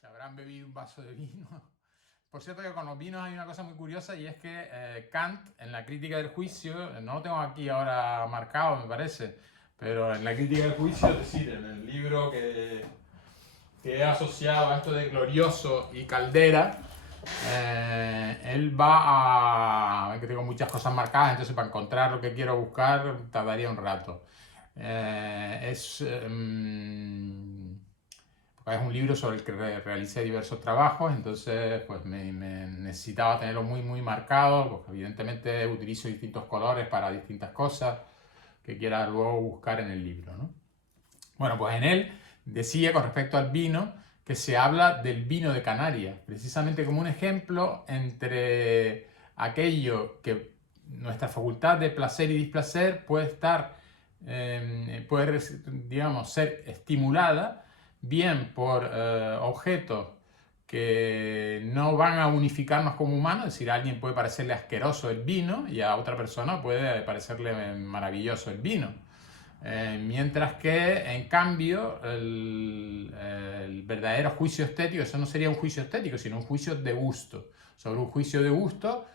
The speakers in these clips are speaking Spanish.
se habrán bebido un vaso de vino. Por cierto que con los vinos hay una cosa muy curiosa y es que Kant en la crítica del juicio, no lo tengo aquí ahora marcado me parece, pero en la crítica del juicio, es decir, en el libro que he asociado a esto de glorioso y caldera, él va a... que tengo muchas cosas marcadas, entonces para encontrar lo que quiero buscar tardaría un rato. Es es un libro sobre el que realicé diversos trabajos, entonces pues me necesitaba tenerlo muy marcado, porque evidentemente utilizo distintos colores para distintas cosas que quiera luego buscar en el libro, ¿no? Bueno, pues en él decía con respecto al vino que se habla del vino de Canarias, precisamente como un ejemplo entre aquello que nuestra facultad de placer y displacer puede estar, puede, digamos, ser estimulada bien por objetos que no van a unificarnos como humanos, es decir, a alguien puede parecerle asqueroso el vino y a otra persona puede parecerle maravilloso el vino. Mientras que, en cambio, el verdadero juicio estético, eso no sería un juicio estético, sino un juicio de gusto. Sobre un juicio de gusto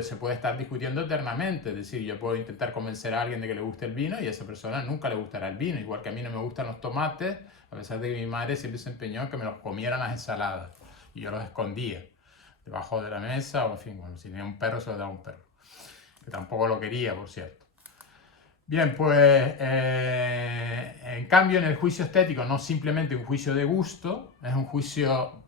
se puede estar discutiendo eternamente. Es decir, yo puedo intentar convencer a alguien de que le guste el vino y a esa persona nunca le gustará el vino. Igual que a mí no me gustan los tomates, a pesar de que mi madre siempre se empeñó en que me los comieran las ensaladas. Y yo los escondía debajo de la mesa, o en fin, bueno, si tenía un perro se lo daba a un perro. Que tampoco lo quería, por cierto. Bien, pues en cambio en el juicio estético no simplemente un juicio de gusto, es un juicio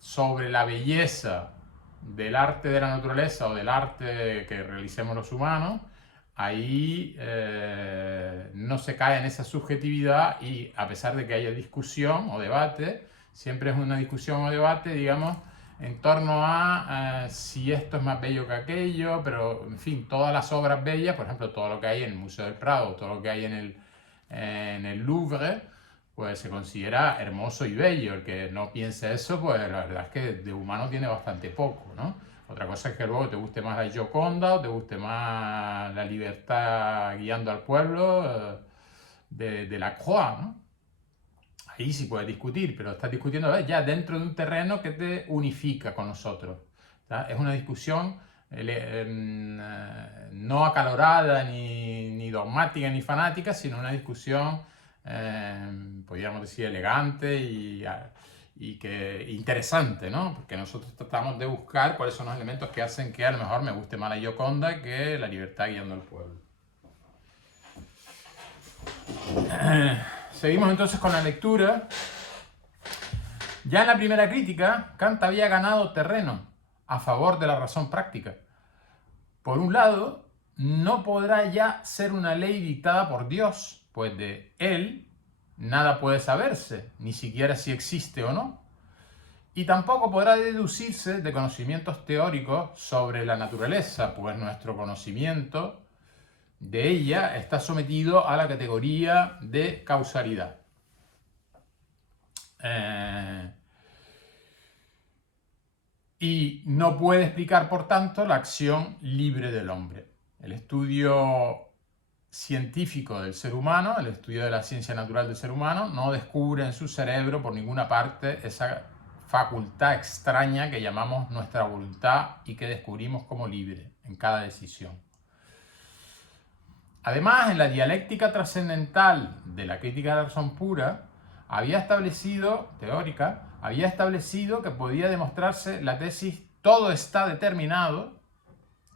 sobre la belleza del arte de la naturaleza o del arte que realicemos los humanos. Ahí no se cae en esa subjetividad y a pesar de que haya discusión o debate, siempre es una discusión o debate, digamos, en torno a si esto es más bello que aquello, pero en fin, todas las obras bellas, por ejemplo, todo lo que hay en el Museo del Prado, todo lo que hay en el Louvre, pues se considera hermoso y bello. El que no piense eso, pues la verdad es que de humano tiene bastante poco, ¿no? Otra cosa es que luego te guste más la Gioconda o te guste más la libertad guiando al pueblo de la Croix, ¿no? Ahí sí puedes discutir, pero estás discutiendo ya dentro de un terreno que te unifica con nosotros. ¿Tá? Es una discusión no acalorada, ni dogmática, ni fanática, sino una discusión, podríamos decir, elegante y que interesante, ¿no? Porque nosotros tratamos de buscar cuáles son los elementos que hacen que a lo mejor me guste más la Gioconda que la libertad guiando al pueblo. Seguimos entonces con la lectura. Ya en la primera crítica, Kant había ganado terreno a favor de la razón práctica. Por un lado, no podrá ya ser una ley dictada por Dios, pues de él nada puede saberse, ni siquiera si existe o no. Y tampoco podrá deducirse de conocimientos teóricos sobre la naturaleza, pues nuestro conocimiento de ella está sometido a la categoría de causalidad. Y no puede explicar, por tanto, la acción libre del hombre. El estudio científico del ser humano, el estudio de la ciencia natural del ser humano, no descubre en su cerebro por ninguna parte esa facultad extraña que llamamos nuestra voluntad y que descubrimos como libre en cada decisión. Además, en la dialéctica trascendental de la crítica de la razón pura, había establecido que podía demostrarse la tesis todo está determinado,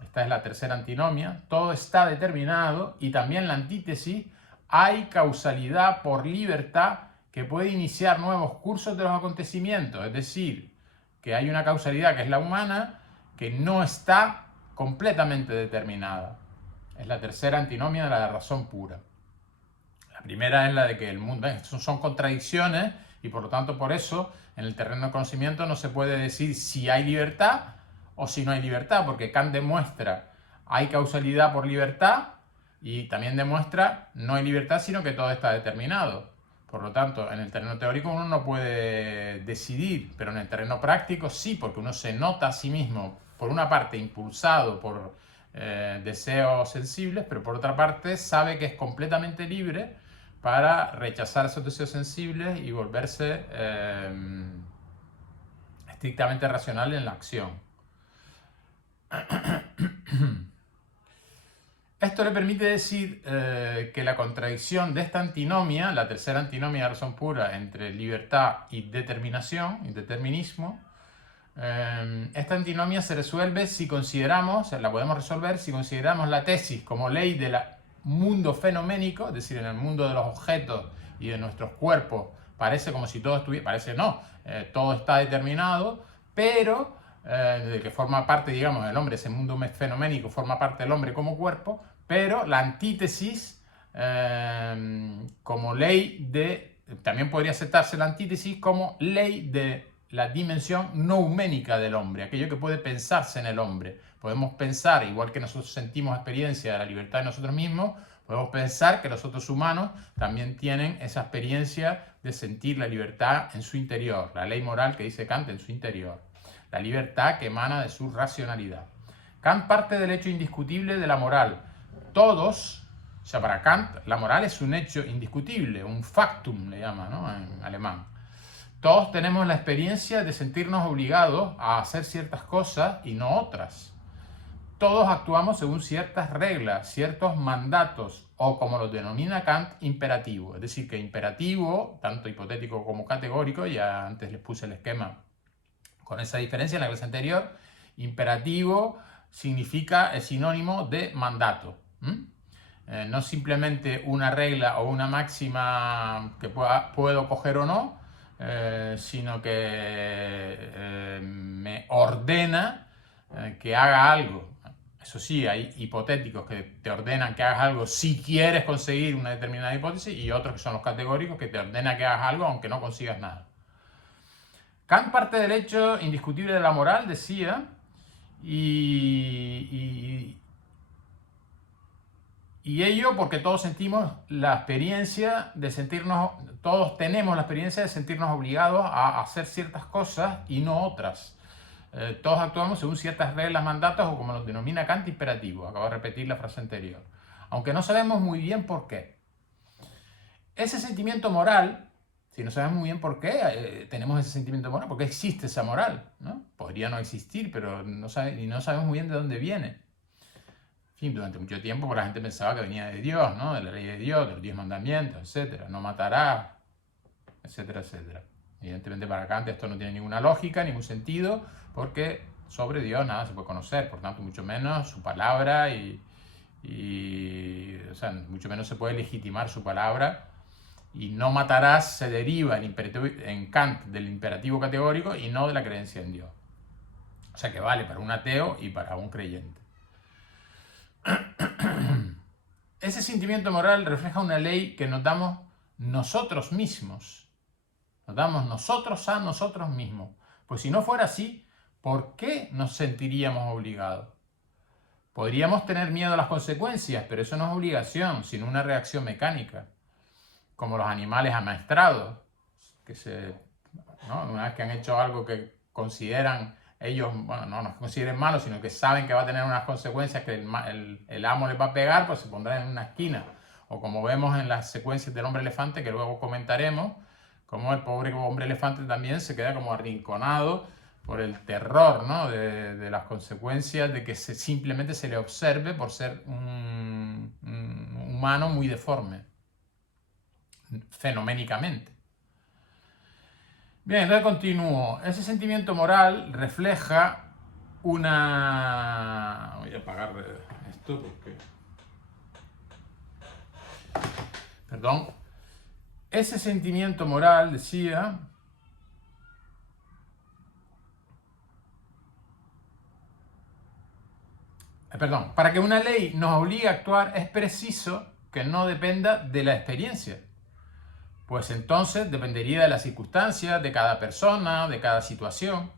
esta es la tercera antinomia, todo está determinado, y también la antítesis, hay causalidad por libertad que puede iniciar nuevos cursos de los acontecimientos, es decir, que hay una causalidad que es la humana que no está completamente determinada. Es la tercera antinomia de la razón pura. La primera es la de que el mundo... Estos son contradicciones y por lo tanto por eso en el terreno del conocimiento no se puede decir si hay libertad o si no hay libertad, porque Kant demuestra hay causalidad por libertad y también demuestra no hay libertad sino que todo está determinado. Por lo tanto, en el terreno teórico uno no puede decidir, pero en el terreno práctico sí, porque uno se nota a sí mismo, por una parte, impulsado por deseos sensibles, pero por otra parte sabe que es completamente libre para rechazar esos deseos sensibles y volverse estrictamente racional en la acción. Esto le permite decir que la contradicción de esta antinomia, la tercera antinomia de razón pura entre libertad y determinación, y determinismo, esta antinomia se resuelve si consideramos, la podemos resolver si consideramos la tesis como ley del mundo fenoménico, es decir, en el mundo de los objetos y de nuestros cuerpos, parece como si todo estuviera, parece no, todo está determinado, pero de que forma parte, digamos, del hombre, ese mundo fenoménico forma parte del hombre como cuerpo, pero la antítesis como ley de, también podría aceptarse la antítesis como ley de la dimensión nouménica del hombre, aquello que puede pensarse en el hombre. Podemos pensar, igual que nosotros sentimos experiencia de la libertad de nosotros mismos, podemos pensar que los otros humanos también tienen esa experiencia de sentir la libertad en su interior, la ley moral que dice Kant en su interior, la libertad que emana de su racionalidad. Kant parte del hecho indiscutible de la moral. Todos, o sea, para Kant la moral es un hecho indiscutible, un factum le llama, ¿no?, en alemán. Todos tenemos la experiencia de sentirnos obligados a hacer ciertas cosas y no otras. Todos actuamos según ciertas reglas, ciertos mandatos, o como lo denomina Kant, imperativo. Es decir, que imperativo, tanto hipotético como categórico, ya antes les puse el esquema con esa diferencia en la clase anterior, imperativo significa, es sinónimo de mandato. No simplemente una regla o una máxima que puedo coger o no, sino que me ordena que haga algo. Eso sí, hay hipotéticos que te ordenan que hagas algo si quieres conseguir una determinada hipótesis, y otros que son los categóricos que te ordenan que hagas algo aunque no consigas nada. Kant parte del hecho indiscutible de la moral, decía, y ello porque todos sentimos la experiencia de sentirnos, todos tenemos la experiencia de sentirnos obligados a hacer ciertas cosas y no otras. Todos actuamos según ciertas reglas, mandatos, o como lo denomina Kant, imperativo. Acabo de repetir la frase anterior. Aunque no sabemos muy bien por qué. Ese sentimiento moral, si no sabemos muy bien por qué tenemos ese sentimiento moral, ¿por qué existe esa moral?, ¿no? Podría no existir, pero no sabemos muy bien de dónde viene. En fin, durante mucho tiempo la gente pensaba que venía de Dios, ¿no?, de la ley de Dios, de los 10 mandamientos, etc. No matarás, etcétera, etcétera. Evidentemente para Kant esto no tiene ninguna lógica, ningún sentido, porque sobre Dios nada se puede conocer, por tanto mucho menos su palabra o sea, mucho menos se puede legitimar su palabra, y no matarás se deriva en Kant del imperativo categórico y no de la creencia en Dios. O sea que vale para un ateo y para un creyente. Ese sentimiento moral refleja una ley que nos damos nosotros mismos. Nos damos nosotros a nosotros mismos. Pues si no fuera así, ¿por qué nos sentiríamos obligados? Podríamos tener miedo a las consecuencias, pero eso no es obligación, sino una reacción mecánica. Como los animales amaestrados, ¿no?, una vez que han hecho algo que consideran ellos, bueno, no nos consideren malo, sino que saben que va a tener unas consecuencias, que el amo les va a pegar, pues se pondrán en una esquina. O como vemos en las secuencias del hombre elefante, que luego comentaremos, como el pobre hombre elefante también se queda como arrinconado por el terror, ¿no?, de las consecuencias de que simplemente se le observe por ser un humano muy deforme, fenoménicamente. Bien, entonces continúo. Ese sentimiento moral refleja una... Voy a apagar esto porque... Perdón. Ese sentimiento moral, decía... Perdón. Para que una ley nos obligue a actuar es preciso que no dependa de la experiencia. Pues entonces dependería de las circunstancias, de cada persona, de cada situación,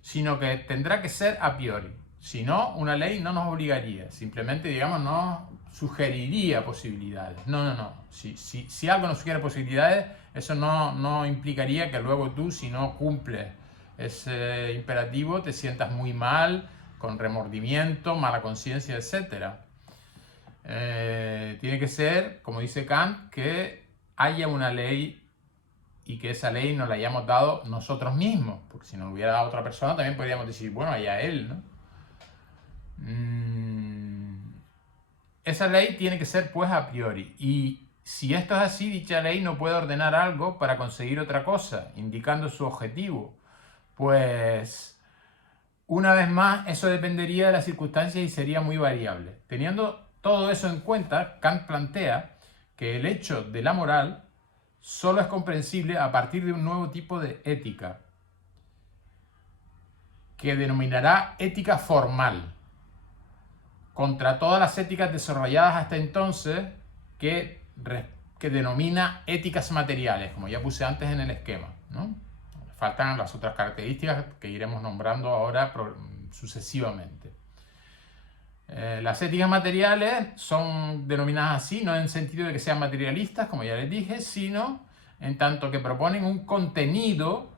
sino que tendrá que ser a priori. Si no, una ley no nos obligaría, simplemente, digamos, nos sugeriría posibilidades. No. Si algo nos sugiere posibilidades, eso no implicaría que luego tú, si no cumples ese imperativo, te sientas muy mal, con remordimiento, mala conciencia, etc. Tiene que ser, como dice Kant, que haya una ley y que esa ley nos la hayamos dado nosotros mismos, porque si nos lo hubiera dado otra persona también podríamos decir, bueno, allá él, ¿no? Esa ley tiene que ser pues a priori, y si esto es así, dicha ley no puede ordenar algo para conseguir otra cosa, indicando su objetivo. Pues, una vez más, eso dependería de las circunstancias y sería muy variable. Teniendo todo eso en cuenta, Kant plantea que el hecho de la moral solo es comprensible a partir de un nuevo tipo de ética, que denominará ética formal, contra todas las éticas desarrolladas hasta entonces, que denomina éticas materiales, como ya puse antes en el esquema, ¿no? Faltan las otras características que iremos nombrando ahora sucesivamente. Las éticas materiales son denominadas así, no en el sentido de que sean materialistas, como ya les dije, sino en tanto que proponen un contenido,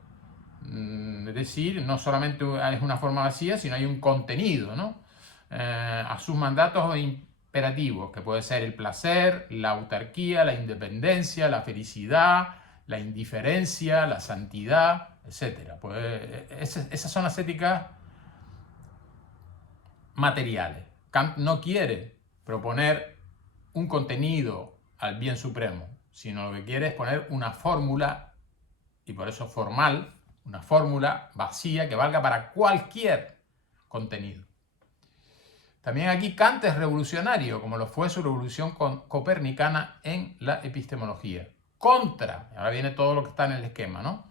es decir, no solamente es una forma vacía, sino hay un contenido, ¿no? A sus mandatos o imperativos, que puede ser el placer, la autarquía, la independencia, la felicidad, la indiferencia, la santidad, etc. Pues esas son las éticas materiales. Kant no quiere proponer un contenido al bien supremo, sino lo que quiere es poner una fórmula, y por eso formal, una fórmula vacía que valga para cualquier contenido. También aquí Kant es revolucionario, como lo fue su revolución copernicana en la epistemología. Contra, ahora viene todo lo que está en el esquema, ¿no?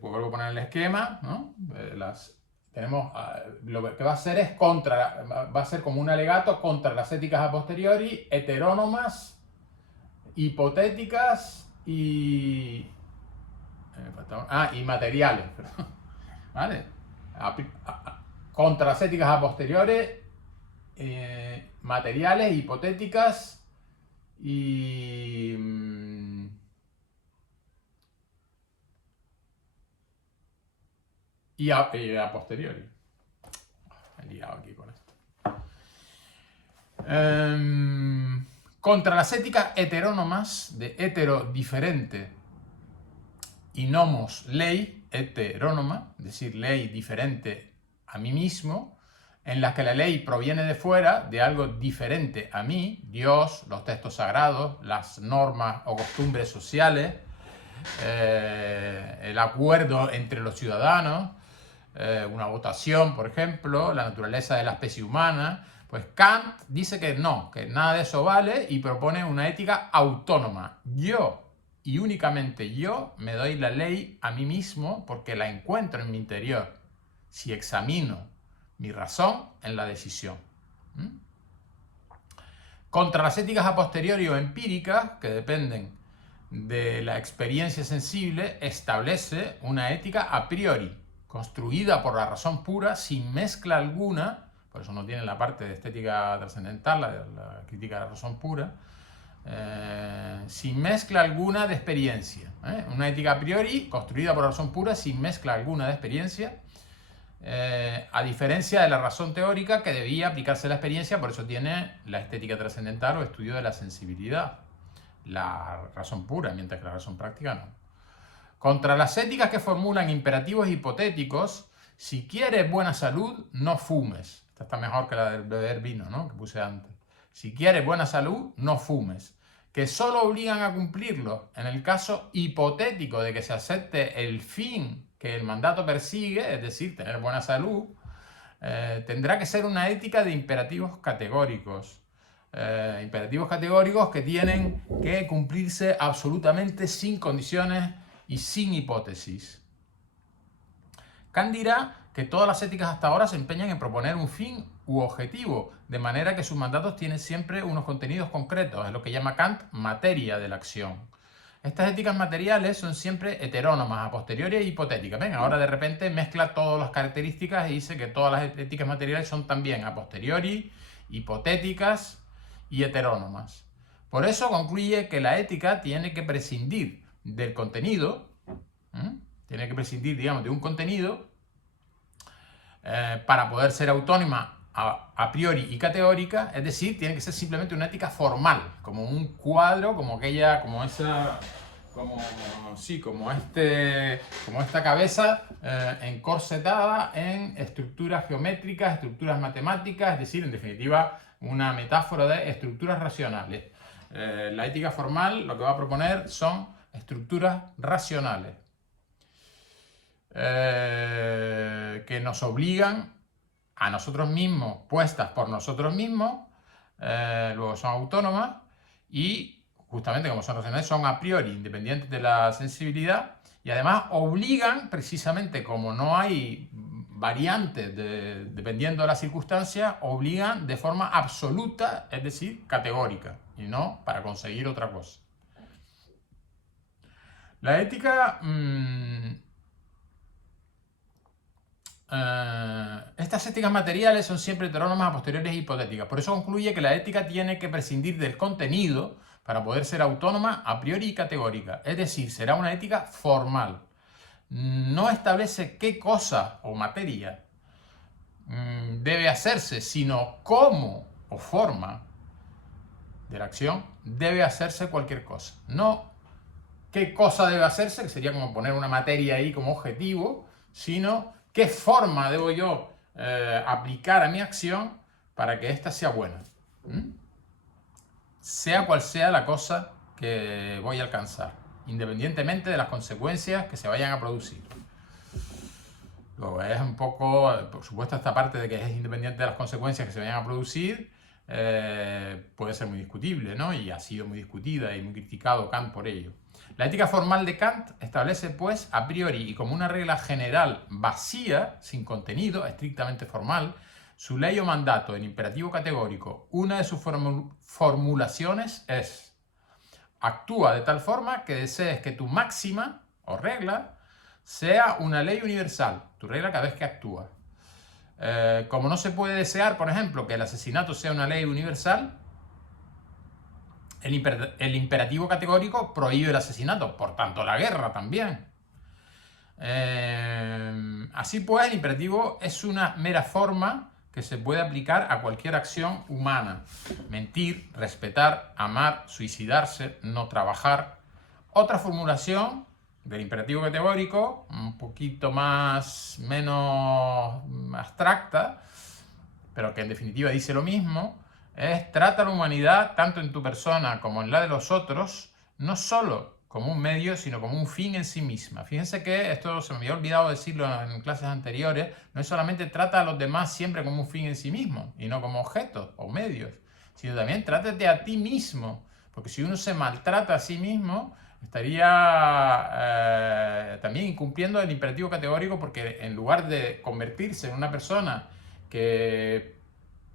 Vuelvo a poner el esquema, ¿no? Tenemos, lo que va a hacer es va a ser como un alegato contra las éticas a posteriori, heterónomas, hipotéticas y materiales, perdón. ¿Vale? Contra las éticas a posteriori, materiales, hipotéticas y a posteriori. Me he liado aquí con esto. Contra las éticas heterónomas, de hetero diferente, y nomos ley heterónoma, es decir, ley diferente a mí mismo, en las que la ley proviene de fuera, de algo diferente a mí, Dios, los textos sagrados, las normas o costumbres sociales, el acuerdo entre los ciudadanos, una votación, por ejemplo, la naturaleza de la especie humana. Pues Kant dice que no, que nada de eso vale y propone una ética autónoma. Yo, y únicamente yo, me doy la ley a mí mismo porque la encuentro en mi interior, si examino mi razón en la decisión. Contra las éticas a posteriori o empíricas, que dependen de la experiencia sensible, establece una ética a priori, construida por la razón pura, sin mezcla alguna, por eso no tiene la parte de estética trascendental, la crítica de la razón pura, sin mezcla alguna de experiencia. Una ética a priori, construida por la razón pura, sin mezcla alguna de experiencia, a diferencia de la razón teórica que debía aplicarse a la experiencia, por eso tiene la estética trascendental o estudio de la sensibilidad, la razón pura, mientras que la razón práctica no. Contra las éticas que formulan imperativos hipotéticos, si quieres buena salud, no fumes. Esta está mejor que la del beber vino, ¿no?, que puse antes. Si quieres buena salud, no fumes. Que solo obligan a cumplirlo en el caso hipotético de que se acepte el fin que el mandato persigue, es decir, tener buena salud, tendrá que ser una ética de imperativos categóricos. Imperativos categóricos que tienen que cumplirse absolutamente sin condiciones y sin hipótesis. Kant dirá que todas las éticas hasta ahora se empeñan en proponer un fin u objetivo, de manera que sus mandatos tienen siempre unos contenidos concretos, es lo que llama Kant materia de la acción. Estas éticas materiales son siempre heterónomas, a posteriori e hipotéticas. Ven, ahora de repente mezcla todas las características y dice que todas las éticas materiales son también a posteriori, hipotéticas y heterónomas. Por eso concluye que la ética tiene que prescindir del contenido, tiene que prescindir, digamos, de un contenido para poder ser autónoma a priori y categórica, es decir, tiene que ser simplemente una ética formal, como un cuadro, como como esta cabeza encorsetada en estructuras geométricas, estructuras matemáticas, es decir, en definitiva, una metáfora de estructuras racionales. La ética formal lo que va a proponer son estructuras racionales que nos obligan a nosotros mismos, puestas por nosotros mismos, luego son autónomas y justamente como son racionales son a priori independientes de la sensibilidad y además obligan, precisamente como no hay variantes dependiendo de las circunstancias, obligan de forma absoluta, es decir, categórica, y no para conseguir otra cosa. La ética... estas éticas materiales son siempre heterónomas a posteriores e hipotéticas. Por eso concluye que la ética tiene que prescindir del contenido para poder ser autónoma a priori y categórica. Es decir, será una ética formal. No establece qué cosa o materia debe hacerse, sino cómo o forma de la acción debe hacerse cualquier cosa. No qué cosa debe hacerse, que sería como poner una materia ahí como objetivo, sino qué forma debo yo aplicar a mi acción para que ésta sea buena. Sea cual sea la cosa que voy a alcanzar, independientemente de las consecuencias que se vayan a producir. Luego es un poco, por supuesto, esta parte de que es independiente de las consecuencias que se vayan a producir, puede ser muy discutible, ¿no? Y ha sido muy discutida y muy criticado Kant por ello. La ética formal de Kant establece, pues, a priori y como una regla general vacía, sin contenido, estrictamente formal, su ley o mandato en imperativo categórico. Una de sus formulaciones es: actúa de tal forma que desees que tu máxima o regla sea una ley universal, tu regla cada vez que actúas. Como no se puede desear, por ejemplo, que el asesinato sea una ley universal, el imperativo categórico prohíbe el asesinato, por tanto la guerra también. Así pues, el imperativo es una mera forma que se puede aplicar a cualquier acción humana. Mentir, respetar, amar, suicidarse, no trabajar. Otra formulación del imperativo categórico, un poquito menos abstracta, pero que en definitiva dice lo mismo, es: trata a la humanidad, tanto en tu persona como en la de los otros, no solo como un medio, sino como un fin en sí misma. Fíjense que esto se me había olvidado decirlo en clases anteriores, no es solamente trata a los demás siempre como un fin en sí mismo, y no como objetos o medios, sino también trátate a ti mismo, porque si uno se maltrata a sí mismo, estaría también incumpliendo el imperativo categórico, porque en lugar de convertirse en una persona que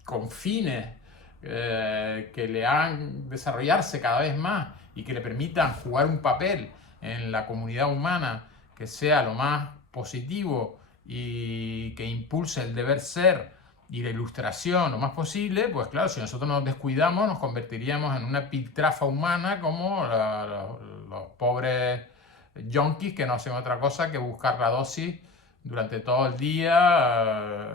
con fines que le hagan desarrollarse cada vez más y que le permitan jugar un papel en la comunidad humana que sea lo más positivo y que impulse el deber ser y la ilustración lo más posible, pues claro, si nosotros nos descuidamos nos convertiríamos en una piltrafa humana como los pobres yonkis que no hacen otra cosa que buscar la dosis durante todo el día,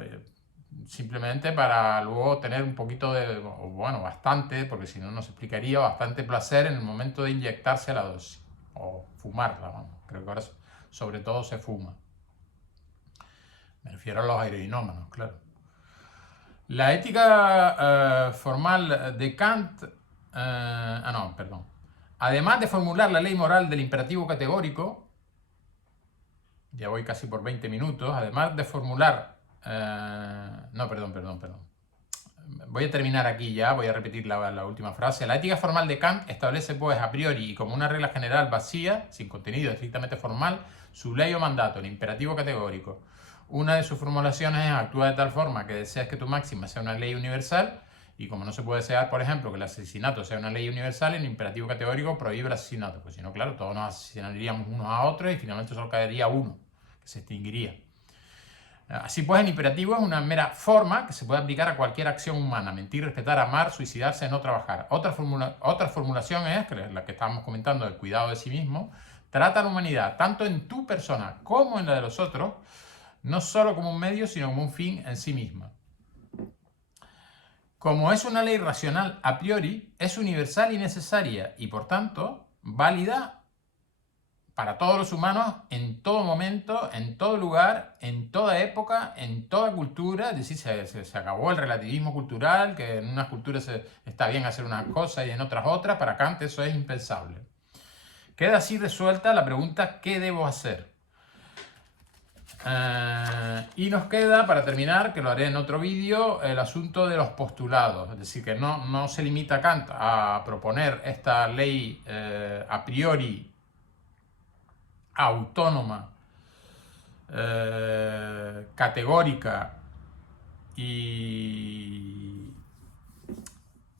simplemente para luego tener un poquito de, bueno, bastante, porque si no nos explicaría, bastante placer en el momento de inyectarse la dosis o fumarla, vamos. Creo que ahora sobre todo se fuma. Me refiero a los heroinómanos, claro. La ética formal de Kant, no, perdón. Además de formular la ley moral del imperativo categórico, ya voy casi por 20 minutos, además de formular, no, perdón. Voy a terminar aquí ya, voy a repetir la última frase. La ética formal de Kant establece, pues, a priori y como una regla general vacía, sin contenido estrictamente formal, su ley o mandato, el imperativo categórico. Una de sus formulaciones es: actúa de tal forma que deseas que tu máxima sea una ley universal, y como no se puede desear, por ejemplo, que el asesinato sea una ley universal, el imperativo categórico prohíbe el asesinato. Pues si no, claro, todos nos asesinaríamos unos a otros y finalmente solo quedaría uno, que se extinguiría. Así pues, el imperativo es una mera forma que se puede aplicar a cualquier acción humana: mentir, respetar, amar, suicidarse, no trabajar. Otra formulación es, que es la que estábamos comentando, el cuidado de sí mismo: trata a la humanidad, tanto en tu persona como en la de los otros, no solo como un medio, sino como un fin en sí misma. Como es una ley racional a priori, es universal y necesaria, y por tanto válida para todos los humanos en todo momento, en todo lugar, en toda época, en toda cultura. Es decir, se acabó el relativismo cultural, que en unas culturas está bien hacer una cosa y en otras otras. Para Kant eso es impensable. Queda así resuelta la pregunta ¿qué debo hacer? Y nos queda, para terminar, que lo haré en otro vídeo, el asunto de los postulados. Es decir, que no se limita Kant a proponer esta ley a priori autónoma, categórica y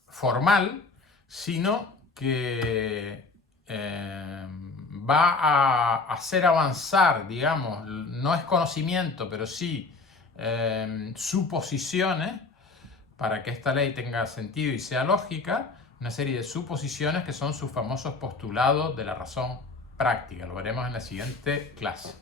formal, sino que va a hacer avanzar, digamos, no es conocimiento, pero sí suposiciones, para que esta ley tenga sentido y sea lógica, una serie de suposiciones que son sus famosos postulados de la razón práctica. Lo veremos en la siguiente clase.